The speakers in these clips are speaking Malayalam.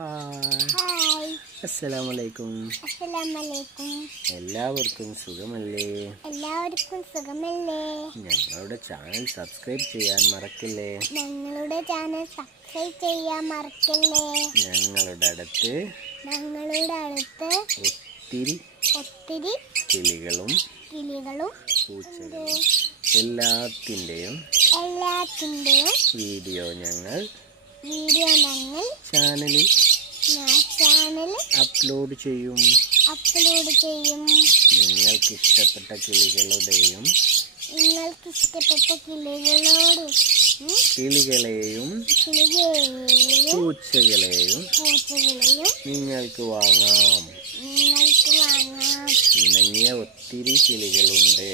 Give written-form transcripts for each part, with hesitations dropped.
ഹായ് അസ്സലാമലൈക്കും. എല്ലാവർക്കും സുഖമല്ലേ? ഞങ്ങളുടെ ചാനൽ സബ്സ്ക്രൈബ് ചെയ്യാൻ മറക്കില്ലേ? ഞങ്ങളുടെ അടുത്ത് ഒത്തിരി കിളികളും പൂച്ചകളും എല്ലാത്തിൻ്റെയും വീഡിയോ ഞങ്ങൾ ചാനലിൽ അപ്ലോഡ് ചെയ്യും. നിങ്ങൾക്ക് ഇഷ്ടപ്പെട്ട കിളികളെയും പൂച്ചകളെയും നിങ്ങൾക്ക് വാങ്ങാം. ഇണങ്ങിയ ഒത്തിരി കിളികളുണ്ട്.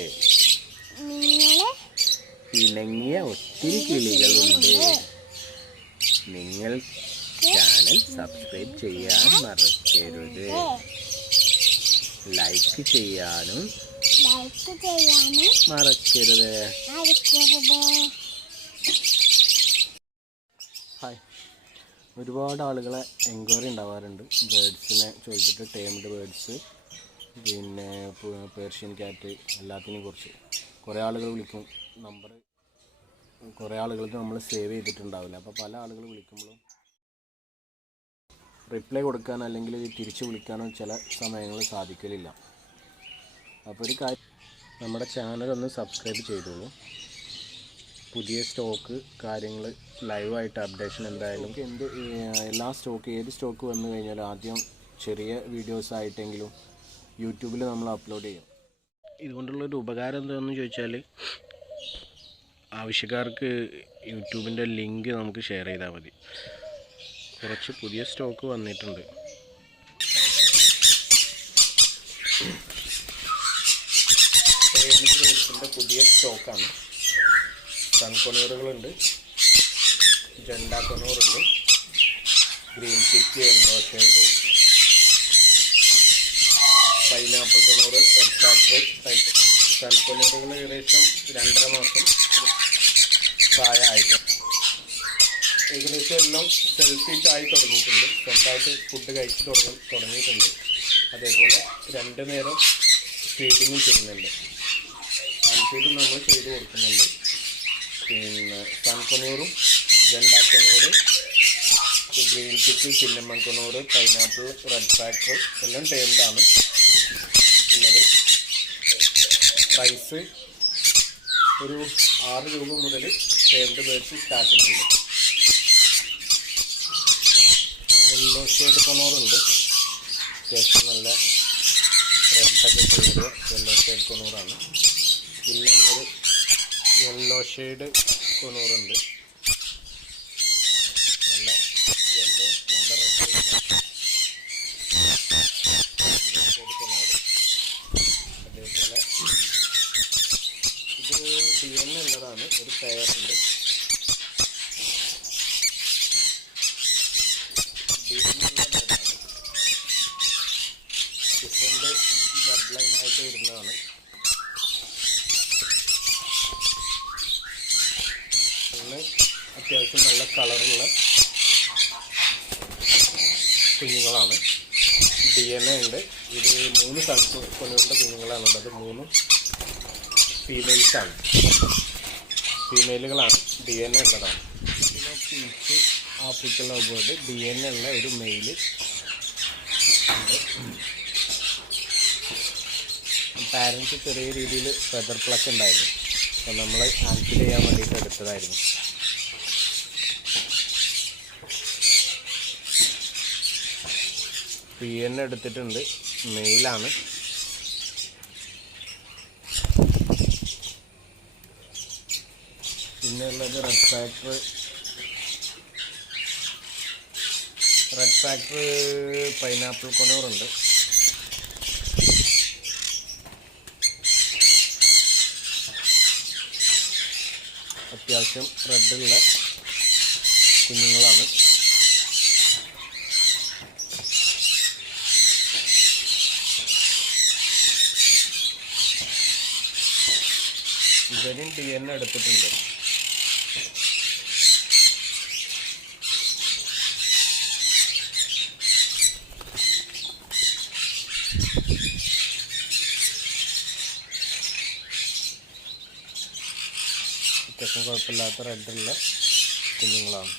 നിങ്ങൾ ചാനൽ സബ്സ്ക്രൈബ് ചെയ്യാൻ മറക്കരുത്. ലൈക്ക് ചെയ്യാനും മറക്കരുത്. ഹായ്, ഒരുപാട് ആളുകളെ എൻക്വയറി ഉണ്ടാവാറുണ്ട് ബേഡ്സിനെ ചോദിച്ചിട്ട്. ടേംഡ് ബേഡ്സ്, പിന്നെ പേർഷ്യൻ ക്യാറ്റ്, എല്ലാത്തിനെയും കുറിച്ച് കുറേ ആളുകൾ വിളിക്കും. കുറേ ആളുകൾക്ക് നമ്മൾ സേവ് ചെയ്തിട്ടുണ്ടാവില്ല. അപ്പോൾ പല ആളുകൾ വിളിക്കുമ്പോഴും റിപ്ലൈ കൊടുക്കാനോ അല്ലെങ്കിൽ തിരിച്ച് വിളിക്കാനോ ചില സമയങ്ങളിൽ സാധിക്കലില്ല. അപ്പോൾ ഒരു കാര്യം, നമ്മുടെ ചാനലൊന്ന് സബ്സ്ക്രൈബ് ചെയ്തോളൂ. പുതിയ സ്റ്റോക്ക് കാര്യങ്ങൾ ലൈവായിട്ട് അപ്ഡേഷൻ എന്തായാലും എല്ലാ സ്റ്റോക്ക് ഏത് സ്റ്റോക്ക് വന്നു കഴിഞ്ഞാലും ആദ്യം ചെറിയ വീഡിയോസ് ആയിട്ടെങ്കിലും യൂട്യൂബിൽ നമ്മൾ അപ്ലോഡ് ചെയ്യും. ഇതുകൊണ്ടുള്ളൊരു ഉപകാരം എന്താണെന്ന് ചോദിച്ചാൽ, ആവശ്യക്കാർക്ക് യൂട്യൂബിൻ്റെ ലിങ്ക് നമുക്ക് ഷെയർ ചെയ്താൽ മതി. കുറച്ച് പുതിയ സ്റ്റോക്ക് വന്നിട്ടുണ്ട്. പുതിയ സ്റ്റോക്കാണ്. സൺകൊണൂറുകളുണ്ട്, ജെൻഡാ കൊണൂറുണ്ട്, green cheek, yellow shade, pineapple conure, red factor type സൺകൊണൂറുകൾ ഏകദേശം 2.5 മാസം പ്രായമായിട്ട് ഏകദേശം എല്ലാം സെൽഫീറ്റ് ആയി തുടങ്ങിയിട്ടുണ്ട്. സ്വന്തമായിട്ട് ഫുഡ് കഴിച്ച് തുടങ്ങിയിട്ടുണ്ട്. അതേപോലെ 2 നേരം ഫീഡിങ്ങും ചെയ്യുന്നുണ്ട്. ഹാൻഡ് നമ്മൾ ചെയ്ത് കൊടുക്കുന്നുണ്ട്. പിന്നെ സൺകൊണൂറും, Jenday conure, green cheek, cinnamon conure, pineapple, red factor എല്ലാം ടേംഡാണ് ഉള്ളത്. പ്രൈസ് ഒരു 6 രൂപ മുതൽ ടേംഡ് ബേഡ്സ് സ്റ്റാർട്ടിംഗ് ഉണ്ട്. യെല്ലോ ഷെയ്ഡ് കൊണൂറുണ്ട്. അത്യാവശ്യം നല്ല റെഡൊക്കെ ചെയ്ത് യെല്ലോ ഷെയ്ഡ് കൊണൂറാണ്. പിന്നെ ഒരു യെല്ലോ ഷെയ്ഡ് കൊണൂറുണ്ട്. നല്ല യെല്ലോ, നല്ല റെഡ് ഷെയ്ഡ് കൊണൂറ്. അതേപോലെ ഇത് DNA ഉള്ളതാണ്. ഒരു പെയറുണ്ട്. ഡിഫറെൻ്റ് ബ്ലഡ് ലൈനായിട്ട് വരുന്നതാണ്. പിന്നെ അത്യാവശ്യം നല്ല കളറുള്ള കുഞ്ഞുങ്ങളാണ്. DNA ഉണ്ട്. ഇത് 3 സൺകൊണൂറിൻ്റെ കുഞ്ഞുങ്ങളാണുള്ളത്. 3 ഫീമെയിൽസാണ്. ഫീമെയിലുകളാണ്. DNA ഉള്ളതാണ്. പിന്നെ peach African love bird, DNA ഉള്ള ഒരു മെയില് ഉണ്ട്. പാരൻസ് ചെറിയ രീതിയിൽ ഫെദർ പ്ലക്ക് ഉണ്ടായിരുന്നു. അപ്പോൾ നമ്മൾ ആൻസിൽ ചെയ്യാൻ വേണ്ടിയിട്ട് എടുത്തതായിരുന്നു. DNA എടുത്തിട്ടുണ്ട്. മെയിലാണ്. പിന്നെ ഉള്ളത് റെഡ് ഫാക്ടർ പൈനാപ്പിൾ കൊണൂറുണ്ട്. അത്യാവശ്യം റെഡുള്ള കുഞ്ഞുങ്ങളാണ്. ഇവരും DNA എടുത്തിട്ടുണ്ട്. അത്യാവശ്യം കുഴപ്പമില്ലാത്ത റെഡുള്ള കുഞ്ഞുങ്ങളാണ്.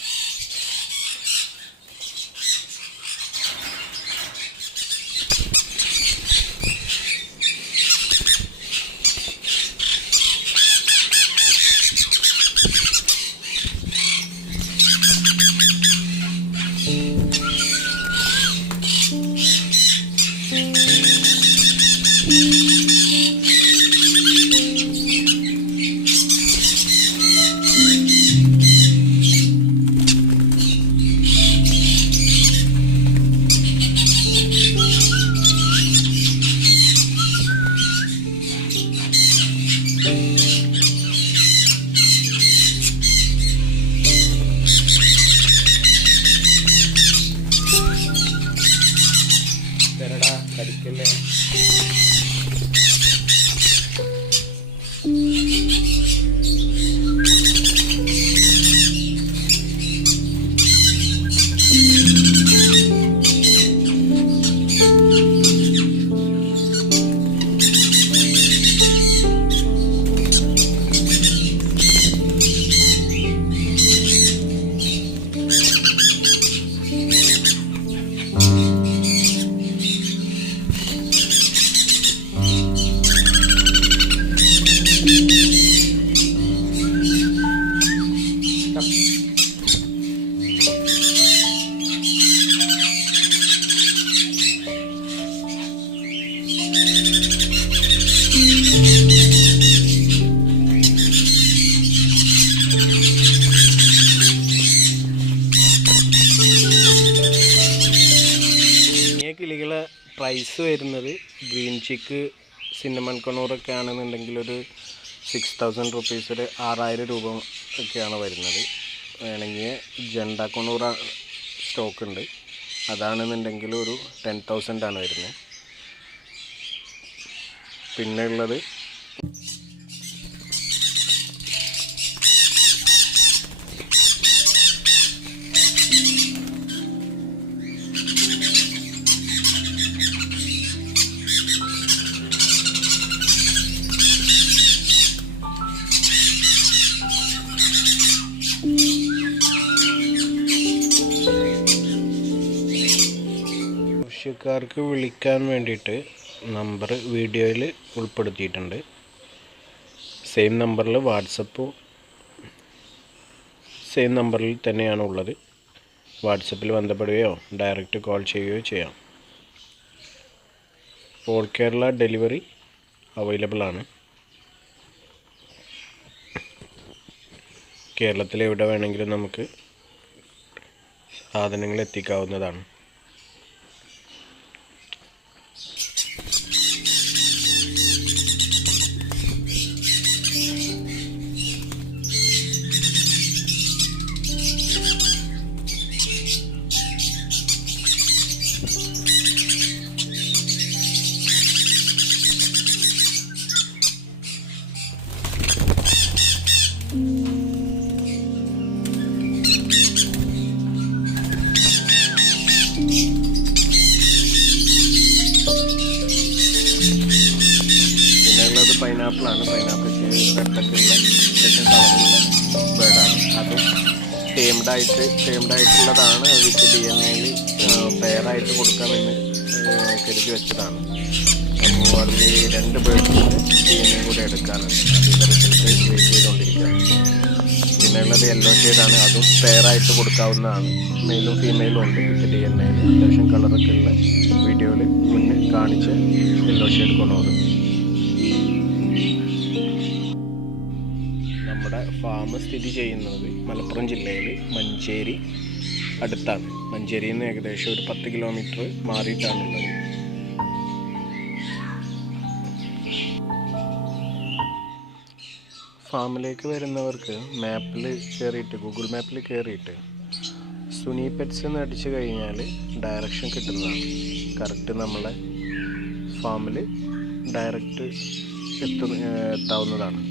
കടിക്കല്ലേ. കിളികളെ പ്രൈസ് വരുന്നത് ഗ്രീൻ ചിക്ക് സിന്നമൺ കണൂറൊക്കെ ആണെന്നുണ്ടെങ്കിൽ ഒരു 6000 റുപ്പീസ്, ഒരു 6000 രൂപ ഒക്കെയാണ് വരുന്നത്. വേണമെങ്കിൽ ജണ്ട കണൂറ സ്റ്റോക്ക് ഉണ്ട്, അതാണെന്നുണ്ടെങ്കിൽ ഒരു 10,000 ആണ് വരുന്നത്. പിന്നെ ഉള്ളത് ആവശ്യക്കാർക്ക് വിളിക്കാൻ വേണ്ടിയിട്ട് നമ്പർ വീഡിയോയിൽ ഉൾപ്പെടുത്തിയിട്ടുണ്ട്. സെയിം നമ്പറിൽ വാട്സപ്പും സെയിം നമ്പറിൽ തന്നെയാണ് ഉള്ളത്. വാട്സപ്പിൽ ബന്ധപ്പെടുകയോ ഡയറക്റ്റ് കോൾ ചെയ്യുകയോ ചെയ്യാം. ഓൾ കേരള ഡെലിവറി അവൈലബിൾ ആണ്. കേരളത്തിൽ എവിടെ വേണമെങ്കിലും നമുക്ക് സാധനങ്ങൾ എത്തിക്കാവുന്നതാണ്. പൈനാപ്പിളാണ്. പൈനാപ്പിൾ റെഡൊക്കെയുള്ള കളറുള്ള ബേഡാണ്. അതും ടേംഡായിട്ടുള്ളതാണ്. വിത്ത് DNA പെയറായിട്ട് കൊടുക്കാമെന്ന് കരുതി വെച്ചതാണ്. അപ്പോൾ അതിൽ 2 ബേഡ്സിൻ്റെ DNA കൂടെ എടുക്കാനുണ്ട്. അതിൻ്റെ റിസൾട്ട് വെയിറ്റ് ചെയ്തുകൊണ്ടിരിക്കുകയാണ്. പിന്നെ ഉള്ളത് യെല്ലോ ഷെയ്ഡാണ്. അതും പെയറായിട്ട് കൊടുക്കാവുന്നതാണ്. മെയിലും ഫീമെയിലും ഉണ്ട്. വിത്ത് DNA അത്യാവശ്യം കളറൊക്കെ ഉള്ള വീഡിയോയിൽ മുന്നേ കാണിച്ച യെല്ലോ ഷെയ്ഡ് കൊണ്ടുപോകും. നമ്മുടെ ഫാം സ്ഥിതി ചെയ്യുന്നത് മലപ്പുറം ജില്ലയിൽ മഞ്ചേരി അടുത്താണ്. മഞ്ചേരിയിൽ നിന്ന് ഏകദേശം ഒരു 10 കിലോമീറ്റർ മാറിയിട്ടാണുള്ളത്. ഫാമിലേക്ക് വരുന്നവർക്ക് മാപ്പിൽ കയറിയിട്ട് ഗൂഗിൾ മാപ്പിൽ കയറിയിട്ട് സുനി പെറ്റ്സ് എന്ന് അടിച്ചു കഴിഞ്ഞാൽ ഡയറക്ഷൻ കിട്ടുന്നതാണ്. കറക്റ്റ് നമ്മളെ ഫാമിൽ ഡയറക്റ്റ് എത്താവുന്നതാണ്.